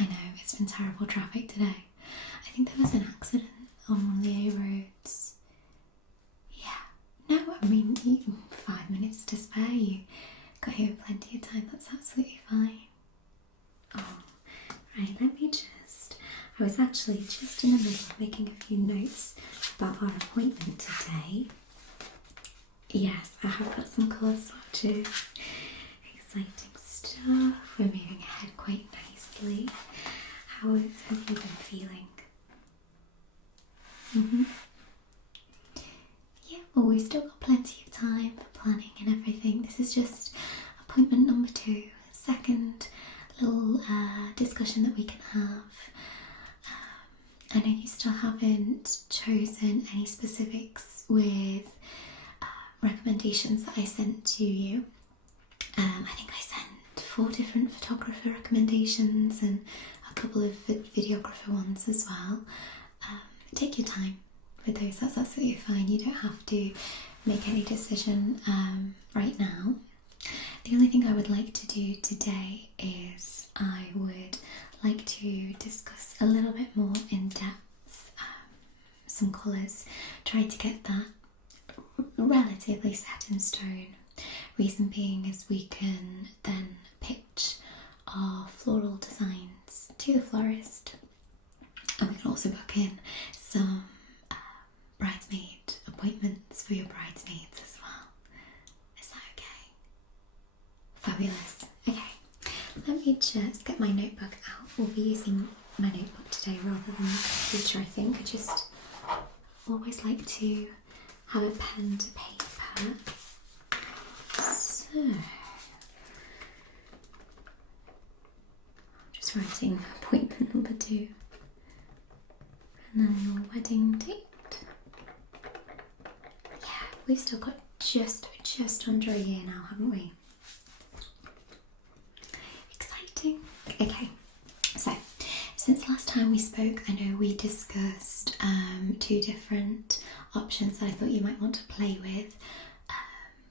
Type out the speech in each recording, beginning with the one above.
I know, it's been terrible traffic today. I think there was an accident on one of the A roads. Yeah, no, I mean, 5 minutes to spare. You got here with plenty of time, that's absolutely fine. Oh, right, let me just... I was actually just in the middle of making a few notes about our appointment today. Yes, I have got some colour swatches. Exciting stuff. We're moving ahead quite nicely. How have you been feeling? Yeah, well, we've still got plenty of time for planning and everything. This is just appointment number 2, second little discussion that we can have. I know you still haven't chosen any specifics with recommendations that I sent to you. I think I sent 4 different photographer recommendations and a couple of videographer ones as well. Take your time with those, that's absolutely fine. You don't have to make any decision right now. The only thing I would like to do today is I would like to discuss a little bit more in depth some colours, try to get that relatively set in stone. Reason being is we can then pitch our floral designs to the florist, and we can also book in some bridesmaid appointments for your bridesmaids as well. Is that okay? Fabulous. Okay, let me just get my notebook out. We'll be using my notebook today rather than the computer, I think. I just always like to have a pen to paper. So, I'm just writing appointment number 2. And then your wedding date. Yeah, we've still got just under a year now, haven't we? Exciting. Okay, so since last time we spoke, I know we discussed 2 different options that I thought you might want to play with,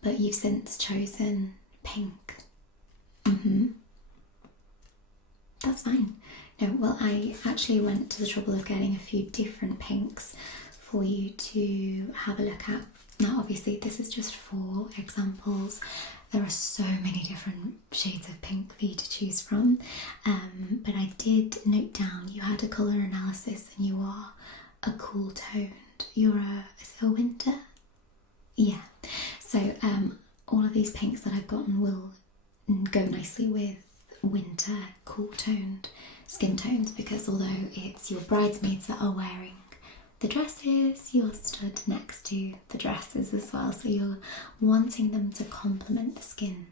but you've since chosen pink. That's fine. No, well, I actually went to the trouble of getting a few different pinks for you to have a look at. Now, obviously, this is just 4 examples. There are so many different shades of pink for you to choose from, but I did note down you had a colour analysis and you are a cool toned. Is it a winter? Yeah. So all of these pinks that I've gotten will go nicely with winter cool toned skin tones, because although it's your bridesmaids that are wearing the dresses, you're stood next to the dresses as well, so you're wanting them to complement the skin.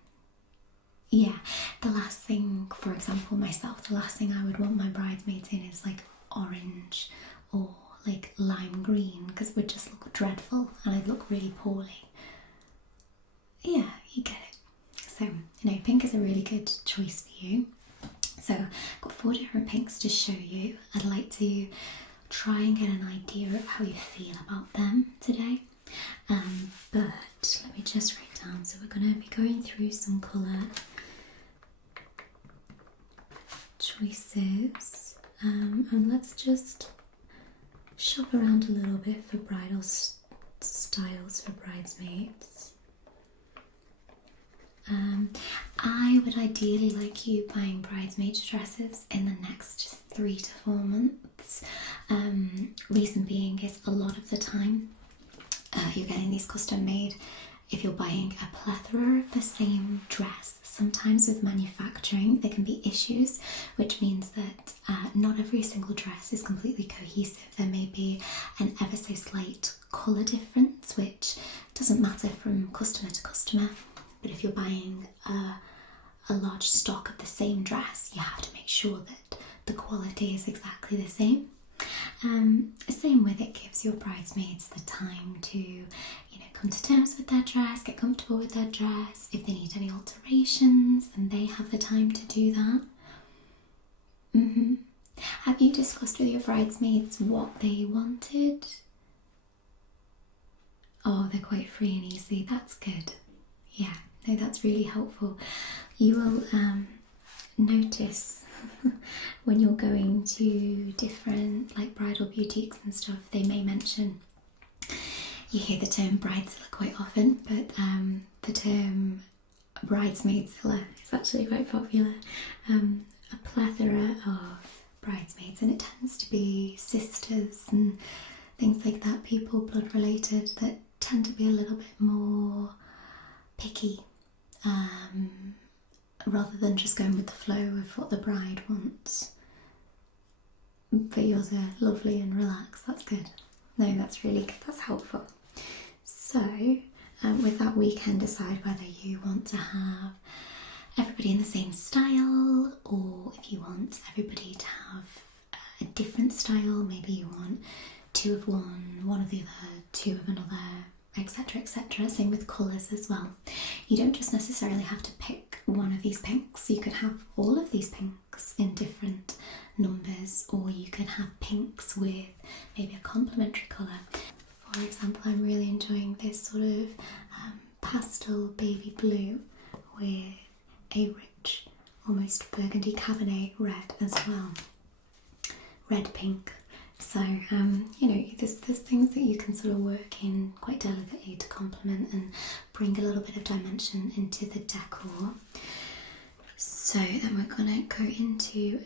Yeah, the last thing, for example, myself, the last thing I would want my bridesmaids in is like orange or like lime green, because it would just look dreadful and I'd look really poorly. Yeah, you get it. So, you know, pink is a really good choice for you. So I've got 4 different pinks to show you. I'd like to try and get an idea of how you feel about them today. But let me just write down. So we're going to be going through some colour choices. And let's just shop around a little bit for bridal styles for bridesmaids. I would ideally like you buying bridesmaid dresses in the next 3 to 4 months. Reason being is a lot of the time you're getting these custom made if you're buying a plethora of the same dress. Sometimes with manufacturing there can be issues, which means that not every single dress is completely cohesive. There may be an ever so slight colour difference, which doesn't matter from customer to customer. But if you're buying a large stock of the same dress, you have to make sure that the quality is exactly the same. Same with it gives your bridesmaids the time to, you know, come to terms with their dress, get comfortable with their dress. If they need any alterations, and they have the time to do that. Have you discussed with your bridesmaids what they wanted? Oh, they're quite free and easy. That's good. Yeah, no, that's really helpful. You will notice when you're going to different like bridal boutiques and stuff, they may mention, you hear the term bridezilla quite often, but the term bridesmaidzilla is actually quite popular. A plethora of bridesmaids, and it tends to be sisters and things like that, people blood related, that tend to be a little bit more picky, rather than just going with the flow of what the bride wants. But yours are lovely and relaxed, that's good. No, that's really good, that's helpful. So with that, we can decide whether you want to have everybody in the same style, or if you want everybody to have a different style. Maybe you want 2 of one of the other, 2 of another, etc, etc. Same with colours as well. You don't just necessarily have to pick one of these pinks. You could have all of these pinks in different numbers, or you can have pinks with maybe a complementary colour. For example, I'm really enjoying this sort of pastel baby blue with a rich, almost burgundy cabernet red as well. Red pink. So, you know, there's things that you can sort of work in quite delicately to complement and bring a little bit of dimension into the decor. So then we're gonna go into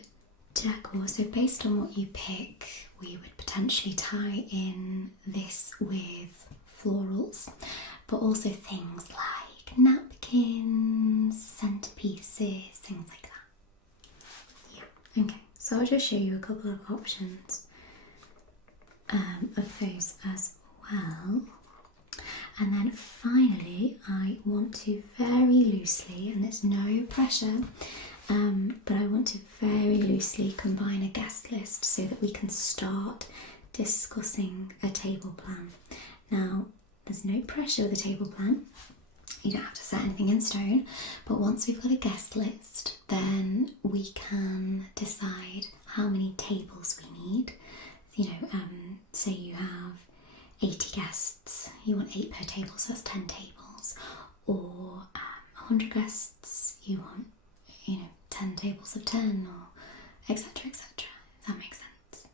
decor. So based on what you pick, we would potentially tie in this with florals, but also things like napkins, centerpieces, things like that. Yeah, okay, so I'll just show you a couple of options of those as well. And then finally, I want to very loosely, and there's no pressure, but I want to very loosely combine a guest list so that we can start discussing a table plan. Now, there's no pressure with a table plan. You don't have to set anything in stone, but once we've got a guest list, then we can decide how many tables we need. You know, say you have 80 guests, you want 8 per table, so that's 10 tables, or 100 guests, you want, you know, 10 tables of 10, or etc, etc, if that makes sense.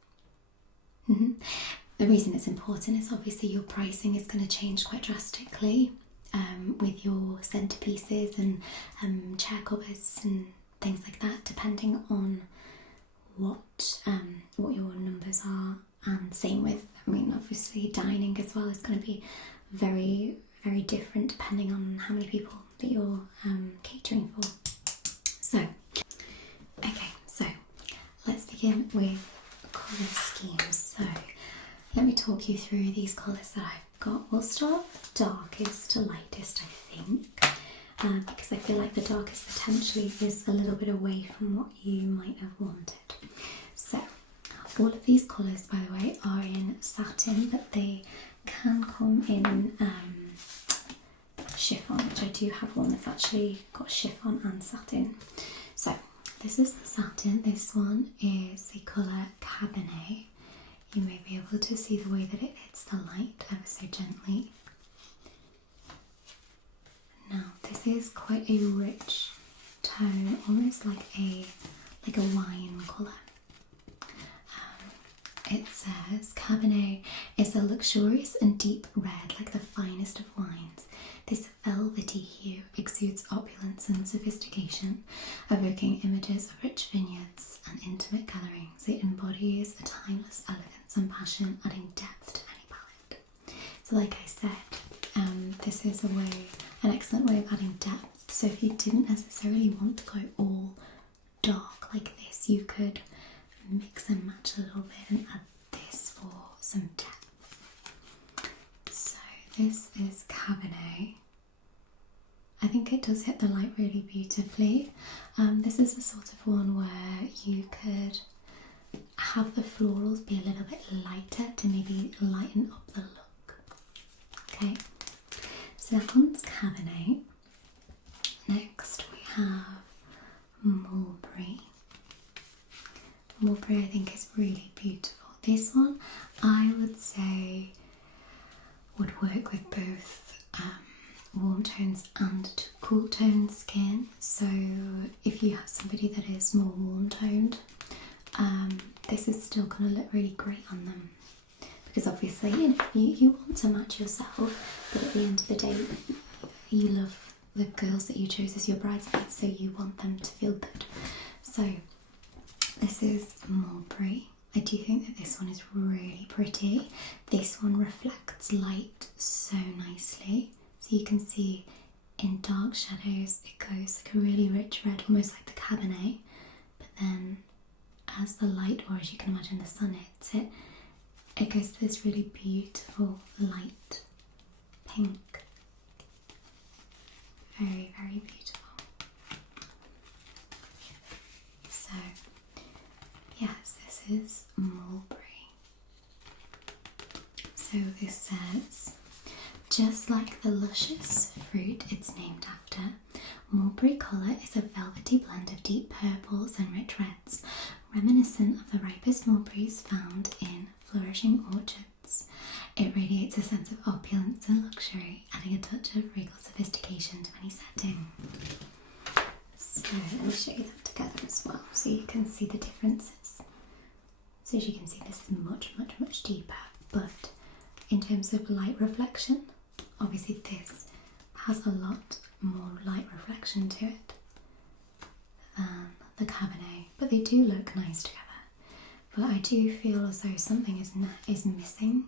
The reason it's important is obviously your pricing is going to change quite drastically with your centerpieces and chair covers and things like that, depending on what your numbers are. And same with, I mean, obviously dining as well is going to be very, very different depending on how many people that you're catering for. So, okay, so let's begin with colour schemes. So let me talk you through these colours that I've got. We'll start with darkest to lightest, I think, because I feel like the darkest potentially is a little bit away from what you might have wanted. So all of these colours, by the way, are in satin, but they can come in chiffon, which I do have one that's actually got chiffon and satin. So this is the satin. This one is the colour Cabernet. You may be able to see the way that it hits the light ever so gently. Now this is quite a rich tone, almost like a wine colour. It says Cabernet is a luxurious and deep red, like the finest of wines. This velvety hue exudes opulence and sophistication, evoking images of rich vineyards and intimate gatherings. It embodies a timeless elegance and passion, adding depth to any palette. So like I said, this is an excellent way of adding depth. So if you didn't necessarily want to go all dark like this, you could mix and match a little bit and add this for some depth. So this is Cabernet. I think it does hit the light really beautifully. This is the sort of one where you could have the florals be a little bit lighter to maybe lighten up the look. Okay, so that one's Cabernet. Next we have Mulberry. Mulberry I think is really beautiful. This one I would say would work with both warm tones and cool tone skin. So if you have somebody that is more warm toned, this is still going to look really great on them. Because obviously, you know, you want to match yourself, but at the end of the day, you love the girls that you chose as your bridesmaids, so you want them to feel good. So this is Mulberry. I do think that this one is really pretty. This one reflects light so nicely. So you can see in dark shadows it goes like a really rich red, almost like the Cabernet. But then as the light, or as you can imagine the sun hits it, it goes to this really beautiful light pink. Very, very beautiful. So, yes, this is Mulberry. So this says, just like the luscious fruit it's named after, mulberry colour is a velvety blend of deep purples and rich reds, reminiscent of the ripest mulberries found in flourishing orchards. It radiates a sense of opulence and luxury, adding a touch of regal sophistication to any setting. So let me show you them together as well, so you can see the differences. So as you can see, this is much, much, much deeper, but in terms of light reflection, obviously this has a lot more light reflection to it than the Cabernet, but they do look nice together. But I do feel as though something is missing.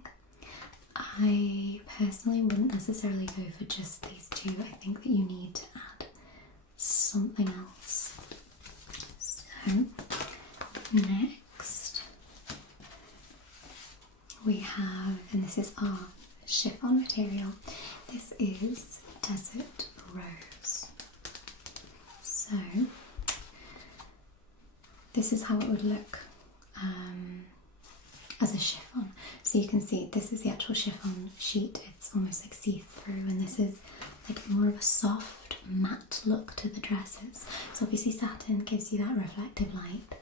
I personally wouldn't necessarily go for just these two. I think that you need to add something else. So next we have, and this is our chiffon material, this is Desert Rose. So this is how it would look as a chiffon. So you can see this is the actual chiffon sheet. It's almost like see-through, and this is like more of a soft matte look to the dresses. So obviously satin gives you that reflective light,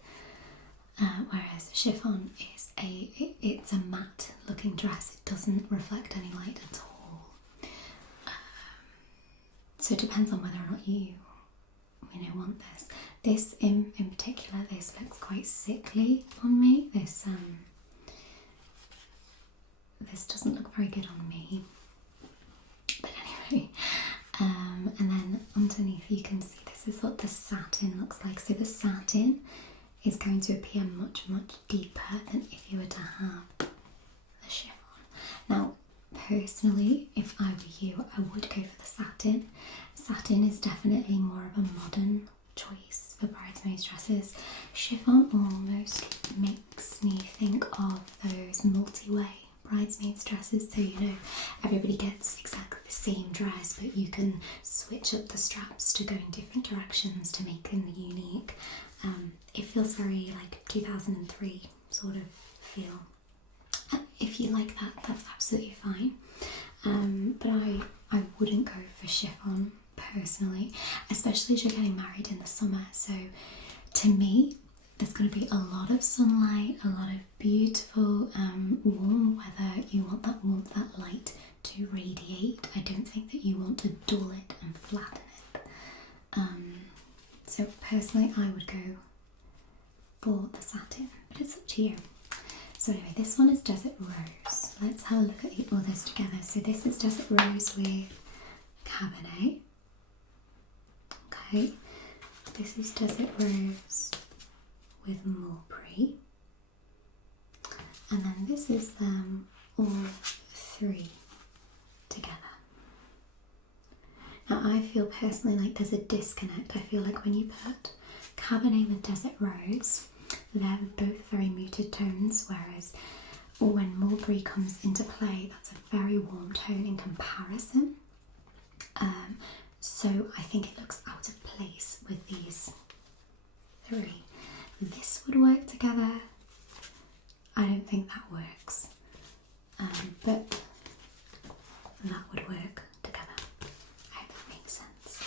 whereas chiffon is it's a matte looking dress. It doesn't reflect any light at all. So it depends on whether or not you want this. This in particular, this looks quite sickly on me. This doesn't look very good on me. But anyway, and then underneath you can see this is what the satin looks like. So the satin is going to appear much, much deeper than if you were to have the chiffon. Now, personally, if I were you, I would go for the satin. Satin is definitely more of a modern choice for bridesmaids dresses. Chiffon almost makes me think of those multi-way bridesmaids dresses, so everybody gets exactly the same dress, but you can switch up the straps to go in different directions to make them unique. It feels very like 2003 sort of feel. If you like that, that's absolutely fine. But I wouldn't go for chiffon personally, especially as you're getting married in the summer. So to me, there's going to be a lot of sunlight, a lot of beautiful warm weather. You want that warmth, that light to radiate. I don't think that you want to dull it and flatten it. So personally, I would go for the satin, but it's up to you. So anyway, this one is Desert Rose. Let's have a look at the others together. So this is Desert Rose with Cabernet. Okay, this is Desert Rose with Mulberry. And then this is them all three together. Now I feel personally like there's a disconnect. I feel like when you put Cabernet with Desert Rose, they're both very muted tones, whereas when Mulberry comes into play, that's a very warm tone in comparison. So I think it looks out of place with these three. This would work together. I don't think that works, but that would work together. I hope that makes sense.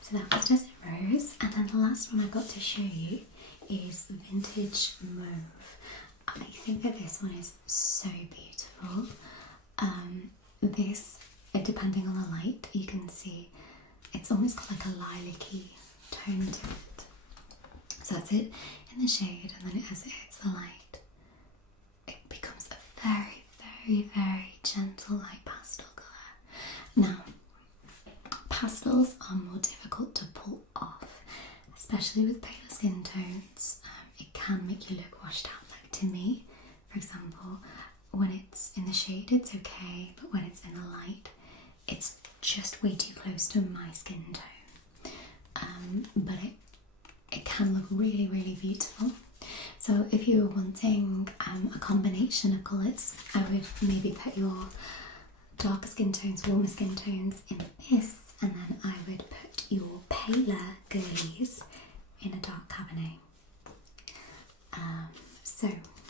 So that was Desert Rose, and then the last one I got to show you is Vintage Mauve. I think that this one is so beautiful. This, depending on the light, you can see it's almost got like a lilac-y tone to it. So that's it in the shade, and then as it hits the light, it becomes a very, very, very gentle light pastel colour. Now, pastels are more difficult to pull off, especially with paler skin tones. It can make you look washed out, like to me, for example. When it's in the shade, it's okay, but when it's in the light, it's just way too close to my skin tone. But it can look really, really beautiful. So if you were wanting a combination of colours, I would maybe put your darker skin tones, warmer skin tones in this, and then I would put your paler girlies in a dark Cabernet. So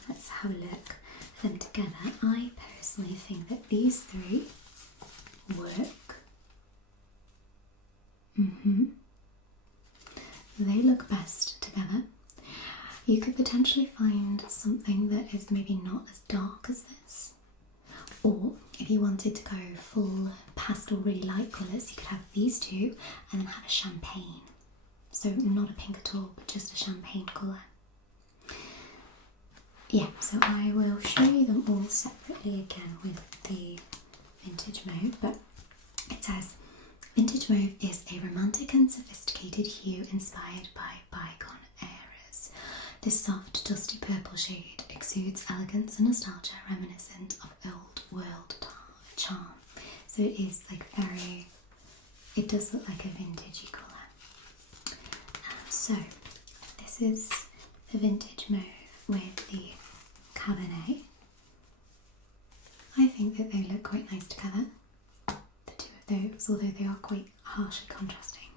let's have a look at them together. I personally think that these three work. They look best together. You could potentially find something that is maybe not as dark as this, or if you wanted to go full pastel, really light colours, you could have these two and then have a champagne. So not a pink at all, but just a champagne colour. Yeah, so I will show you them all separately again with the vintage mauve, but it says, vintage mauve is a romantic and sophisticated hue inspired by bygone eras. This soft, dusty purple shade exudes elegance and nostalgia reminiscent of old world charm. So it is like very, it does look like a vintagey colour. So this is the vintage mauve with the Cabernet. I think that they look quite nice together, the two of those, although they are quite harshly contrasting.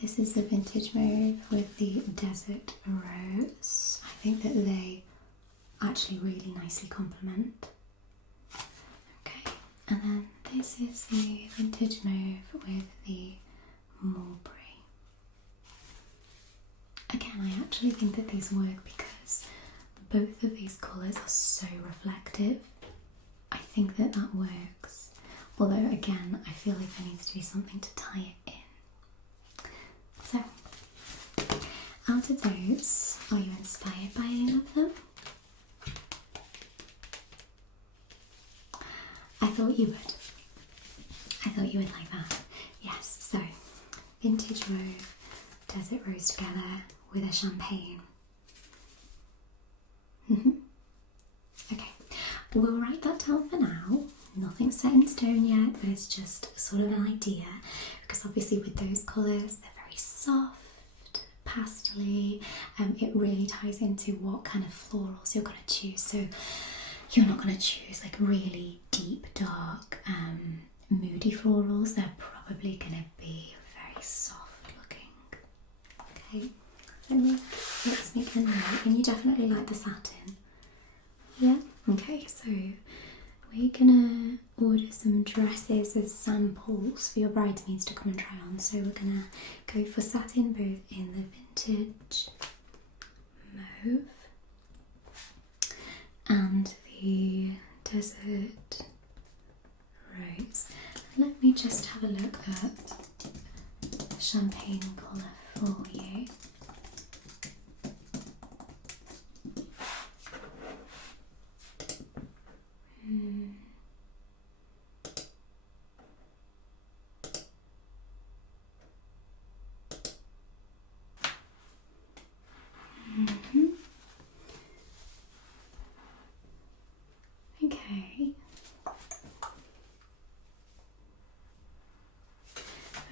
This is the vintage mauve with the desert rose. I think that they actually really nicely complement. Okay, and then this is the vintage mauve with the mulberry. Again, I actually think that these work because both of these colours are so reflective. I think that that works. Although again, I feel like there needs to be something to tie it in. So, out of those, are you inspired by any of them? I thought you would. I thought you would like that. Yes, so vintage mauve, desert rose together with a champagne. Okay, we'll write that down for now. Nothing's set in stone yet, but it's just sort of an idea, because obviously with those colours, they're very soft, pastel-y, it really ties into what kind of florals you're going to choose. So you're not going to choose like really deep, dark, moody florals. They're probably going to be very soft looking. Okay, so let's make a note. And you definitely like the satin. Yeah? Okay, so we're gonna order some dresses as samples for your bridesmaids to come and try on. So we're gonna go for satin both in the vintage mauve and the desert rose. Let me just have a look at the champagne colour for you.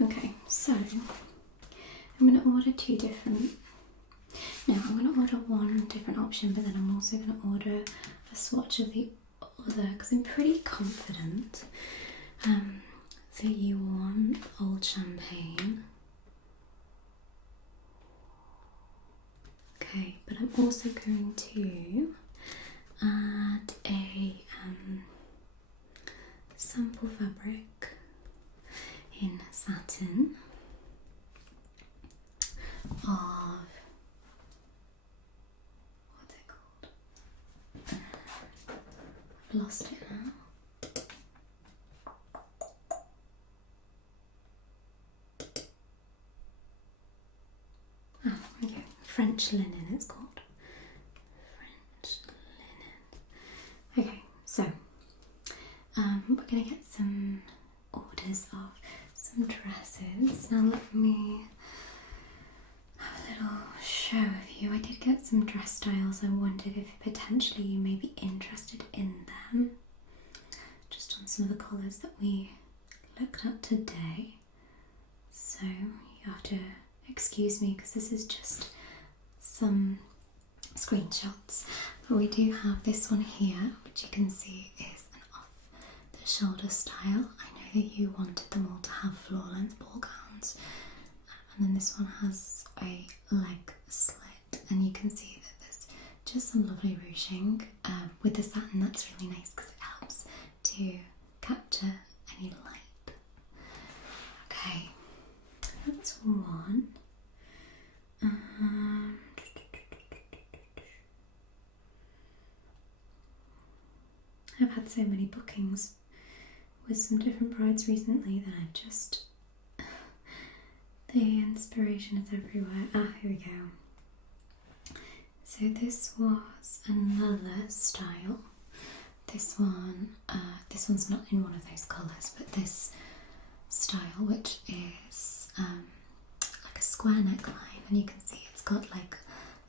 Okay, so I'm going to order two different. Now I'm going to order one different option, but then I'm also going to order a swatch of the other because I'm pretty confident that you want old champagne. Okay, but I'm also going to add a sample fabric in satin of, what's it called? I've lost it now. Oh, okay, French French linen it's called. French linen. Okay, so we're going to get some orders of some dresses. Now let me have a little show of you. I did get some dress styles. I wondered if potentially you may be interested in them. Just on some of the colours that we looked at today. So you have to excuse me because this is just some screenshots. But we do have this one here, which you can see is an off-the-shoulder style. I know that you wanted them all to have floor-length ball gowns. And then this one has a leg slit, and you can see that there's just some lovely ruching. With the satin, that's really nice because it helps to capture any light. Okay, that's one. I've had so many bookings with some different brides recently that I just... the inspiration is everywhere. Here we go. So this was another style. This one's not in one of those colours, but this style, which is like a square neckline, and you can see it's got like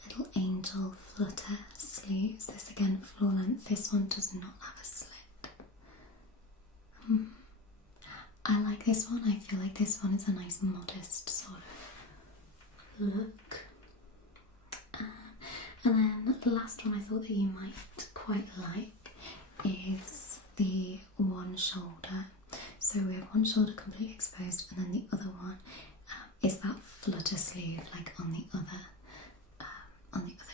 little angel flutter sleeves. This again floor length. This one does not have a slit. I like this one. I feel like this one is a nice modest sort of look. And then the last one I thought that you might quite like is the one shoulder. So we have one shoulder completely exposed, and then the other one is that flutter sleeve like on the other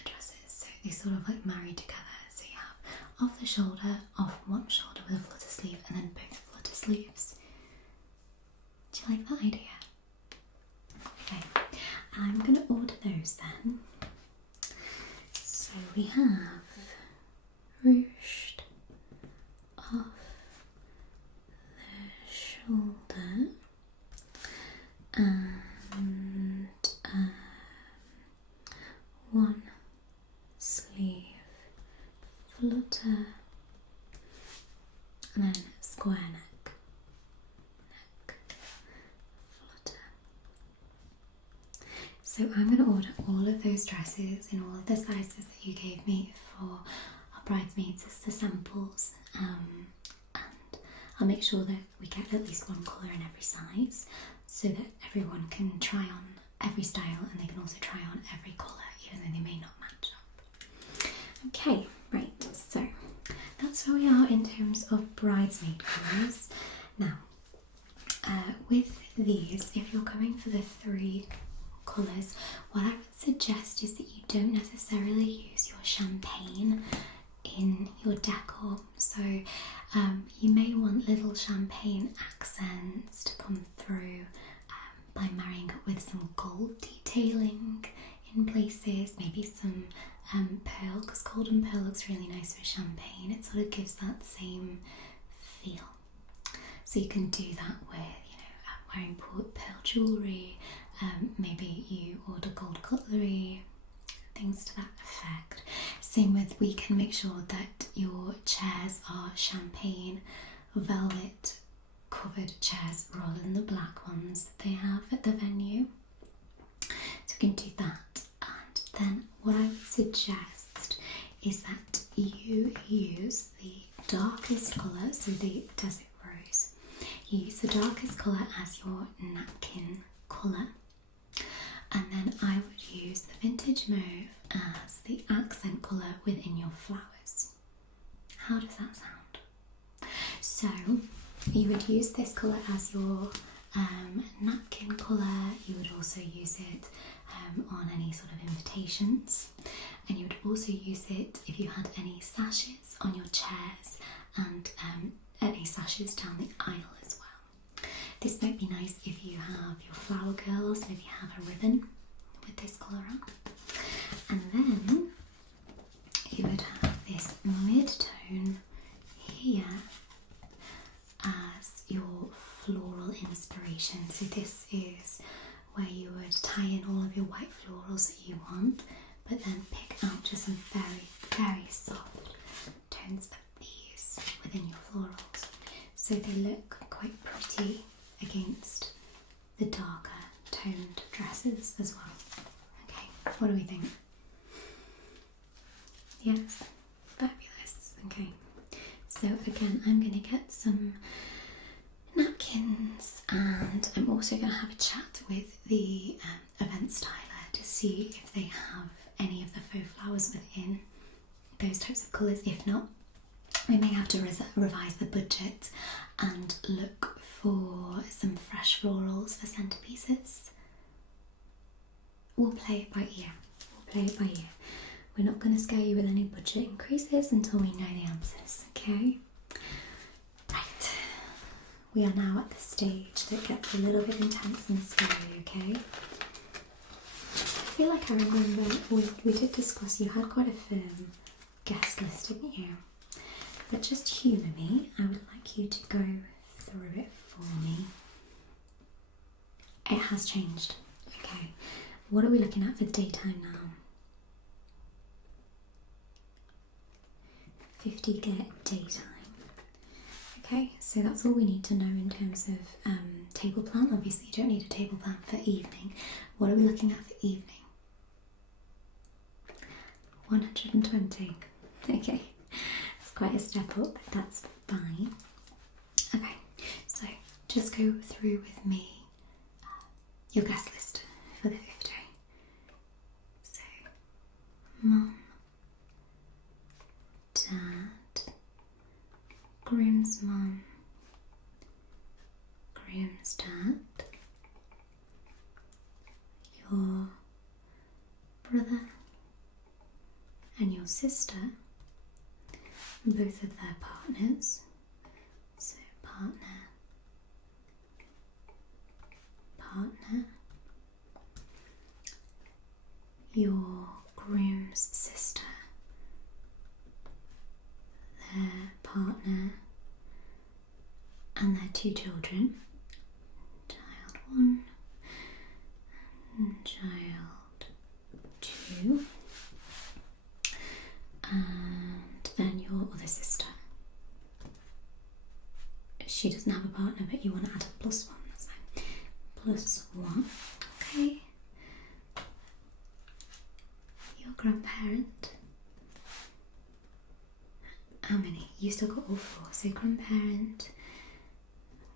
dresses. So they sort of like marry together. So you have off the shoulder, off one shoulder with a flutter sleeve, and then both flutter sleeves. Do you like that idea? Okay, I'm going to order those then. So we have ruched off the shoulder and one sleeve flutter and then square neck flutter. So I'm going to order all of those dresses in all of the sizes that you gave me for our bridesmaids as the samples, and I'll make sure that we get at least one colour in every size so that everyone can try on every style and they can also try on every colour even though they may not match up. Okay, right, so that's where we are in terms of bridesmaid colours. Now, with these, if you're going for the 3 colours, what I would suggest is that you don't necessarily use your champagne in your decor. So you may want little champagne accents to come through by marrying up with some gold detailing in places, maybe some pearl, because golden pearl looks really nice with champagne. It sort of gives that same feel. So you can do that with, wearing pearl jewellery, maybe you order gold cutlery, things to that effect. Same with, we can make sure that your chairs are champagne velvet covered chairs rather than the black ones that they have at the venue. So we can do that. And then what I would suggest is that you use the darkest colour, so the desert rose. You use the darkest colour as your napkin colour, and then I would use the vintage mauve as the accent colour within your flowers. How does that sound? So you would use this colour as your napkin colour. You would also use it on any sort of invitations, and you would also use it if you had any sashes on your chairs and any sashes down the aisle as well. This might be nice if you have your flower girls, maybe have a ribbon with this colour on. And then you would have this mid-tone here as your floral inspiration. So this is where you would tie in all of your white florals that you want, so they look quite pretty against the darker toned dresses as well. Okay, what do we think? Yes, fabulous. Okay, so again, I'm going to get some napkins, and I'm also going to have a chat with the event styler to see if they have any of the faux flowers within those types of colours. If not, we may have to revise the budget and look for some fresh florals for centerpieces. We'll play it by ear. We're not going to scare you with any budget increases until we know the answers, okay? Right. We are now at the stage that gets a little bit intense and scary, okay? I feel like I remember we did discuss you had quite a firm guest list, didn't you? But just humour me. I would like you to go through it for me. It has changed. Okay. What are we looking at for daytime now? 50k daytime. Okay, so that's all we need to know in terms of table plan. Obviously, you don't need a table plan for evening. What are we looking at for evening? 120. Okay, it's quite a step up, but that's fine. Okay, so just go through with me your guest list for the 50. So, mum, dad, groom's mum, groom's dad, your brother and your sister, both of their partners, so partner, your groom's sister, their partner, and their 2 children, child 1 and child 2, and then your other sister. She doesn't have a partner, but you want to add a +1, that's fine. +1, okay. Your grandparent. How many? You still got all 4, so grandparent,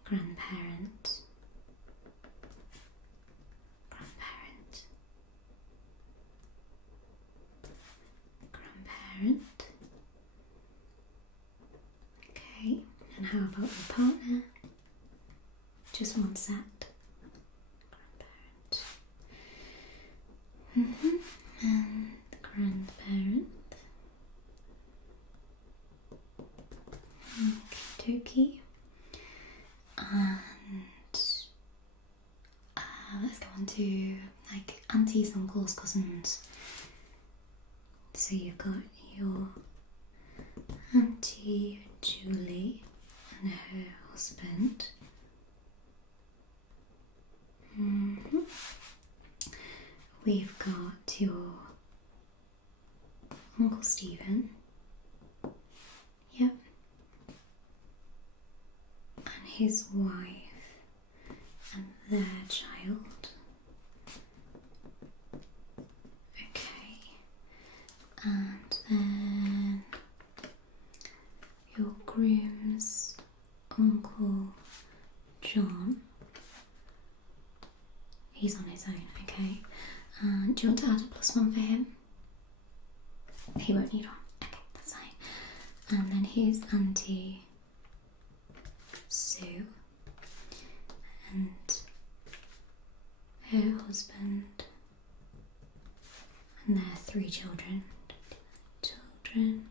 grandparent, grandparent, grandparent. Okay, and how about your partner? Just one set. Grandparent. And the grandparent. Okie dokie. And let's go on to like aunties, uncles, cousins. So you've got your auntie Julie and her husband. We've got your Uncle Stephen. Yep. And his wife and their child. Okay. And then your groom's Uncle John. He's on his own, okay. And do you want to add a +1 for him? He won't need one. Okay, that's fine. And then his auntie Sue and her husband and their 3 children. Children.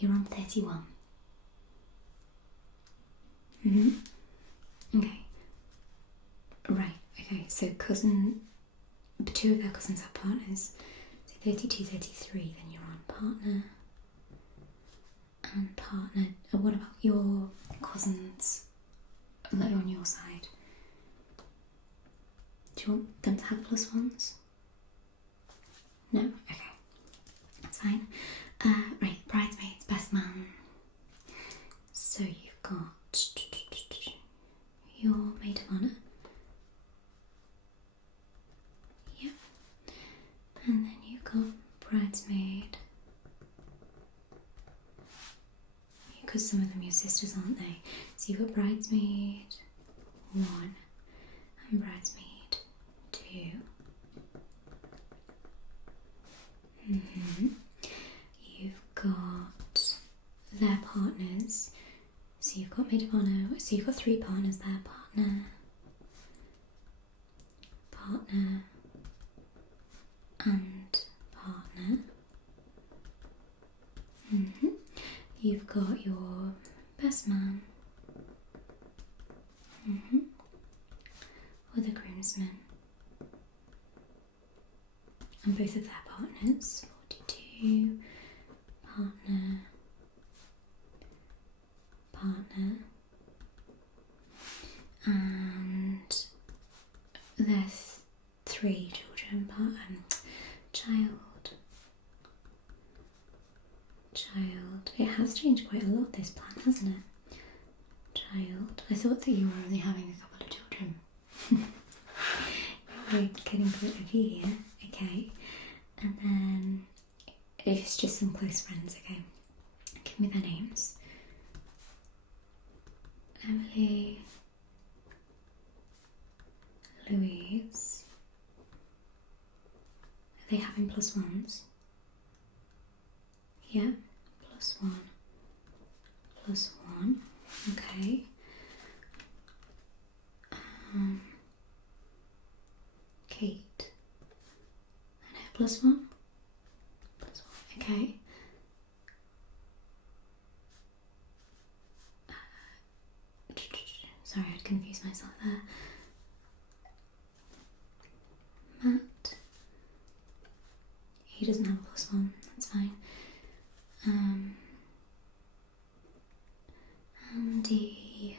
You're on 31. Okay. Right, okay, so 2 of their cousins have partners. So 32, 33, then you're on partner. And partner. What about your cousins that are on your side? Do you want them to have +1s? No? Okay. That's fine. Right, bridesmaids, best man. So you've got your maid of honour. Yep. And then you've got bridesmaid. Because some of them are your sisters, aren't they? So you've got bridesmaid 1 and bridesmaid 2. You've got their partners. So you've got maid of honour. So you've got 3 partners there. Partner, partner, and partner. You've got your best man, or the groomsmen, and both of their partners. 42, partner, partner, and there's 3 children, child. It has changed quite a lot, this plan, hasn't it? Child. I thought that you were only having a couple of children. We're getting quite a few here. Okay. And then it's just some close friends, okay? Give me their names. Emily, Louise. Are they having +1s? Yeah, +1, +1, okay. Kate, and her +1, okay. Sorry, I'd confused myself there. Matt, he doesn't have a +1, that's fine. Andy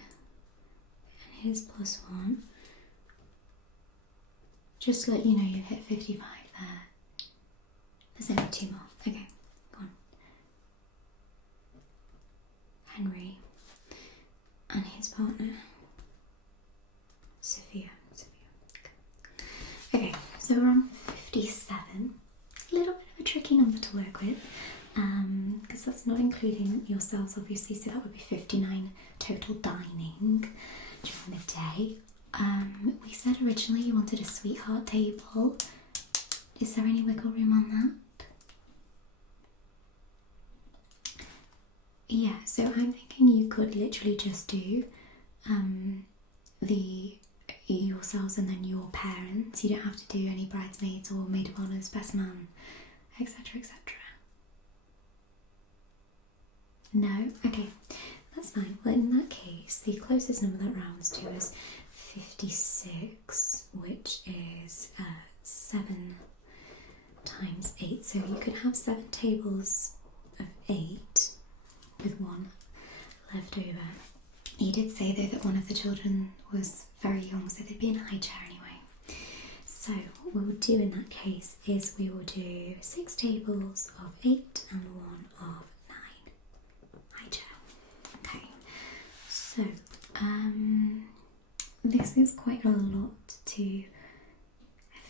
and his +1. Just to let you know, you've hit 55 there. There's only 2 more. Okay, go on. Henry and his partner, Sophia. Okay, so we're on 57. A little bit of a tricky number to work with. Because that's not including yourselves, obviously, so that would be 59 total dining during the day. We said originally you wanted a sweetheart table. Is there any wiggle room on that? Yeah, so I'm thinking you could literally just do yourselves and then your parents. You don't have to do any bridesmaids or maid of honours, best man, etc, etc. No? Okay, that's fine. Well, in that case, the closest number that rounds to is 56, which is 7 times 8. So you could have 7 tables of 8 with 1 left over. You did say, though, that one of the children was very young, so they'd be in a high chair anyway. So what we'll do in that case is we will do 6 tables of 8 and 1 of Okay, so this is quite a lot to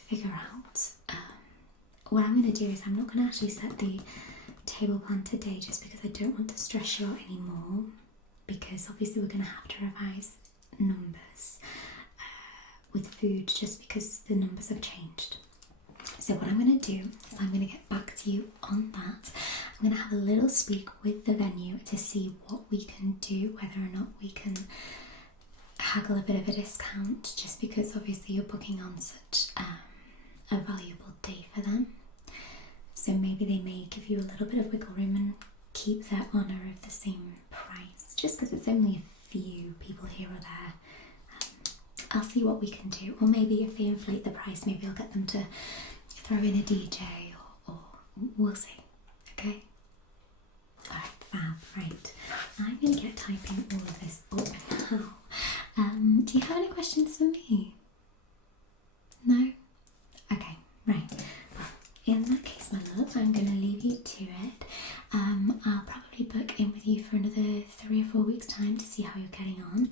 figure out. What I'm going to do is I'm not going to actually set the table plan today just because I don't want to stress you out anymore, because obviously we're going to have to revise numbers with food just because the numbers have changed. So what I'm going to do is I'm going to get back to you on that. I'm going to have a little speak with the venue to see what we can do, whether or not we can haggle a bit of a discount, just because obviously you're booking on such a valuable day for them. So maybe they may give you a little bit of wiggle room and keep their honour of the same price, just because it's only a few people here or there. I'll see what we can do, or maybe if they inflate the price, maybe I'll get them to throw in a DJ, or we'll see. Okay? Alright, fab, right. I'm going to get typing all of this up now. Do you have any questions for me? No? Okay, right. Well, in that case, to it. I'll probably book in with you for another 3 or 4 weeks time to see how you're getting on.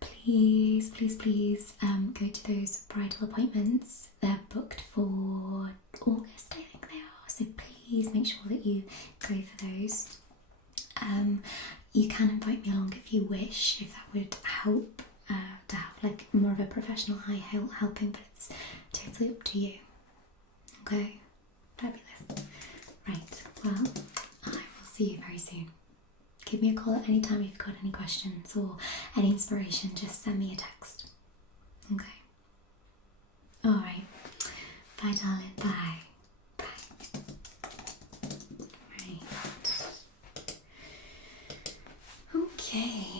Please, please, please go to those bridal appointments. They're booked for August, I think they are, so please make sure that you go for those. You can invite me along if you wish, if that would help to have like more of a professional eye helping, but it's totally up to you. Okay, fabulous. Right, well, I will see you very soon. Give me a call at any time if you've got any questions or any inspiration, just send me a text. Okay. Alright. Bye, darling. Bye. Bye. Right. Okay.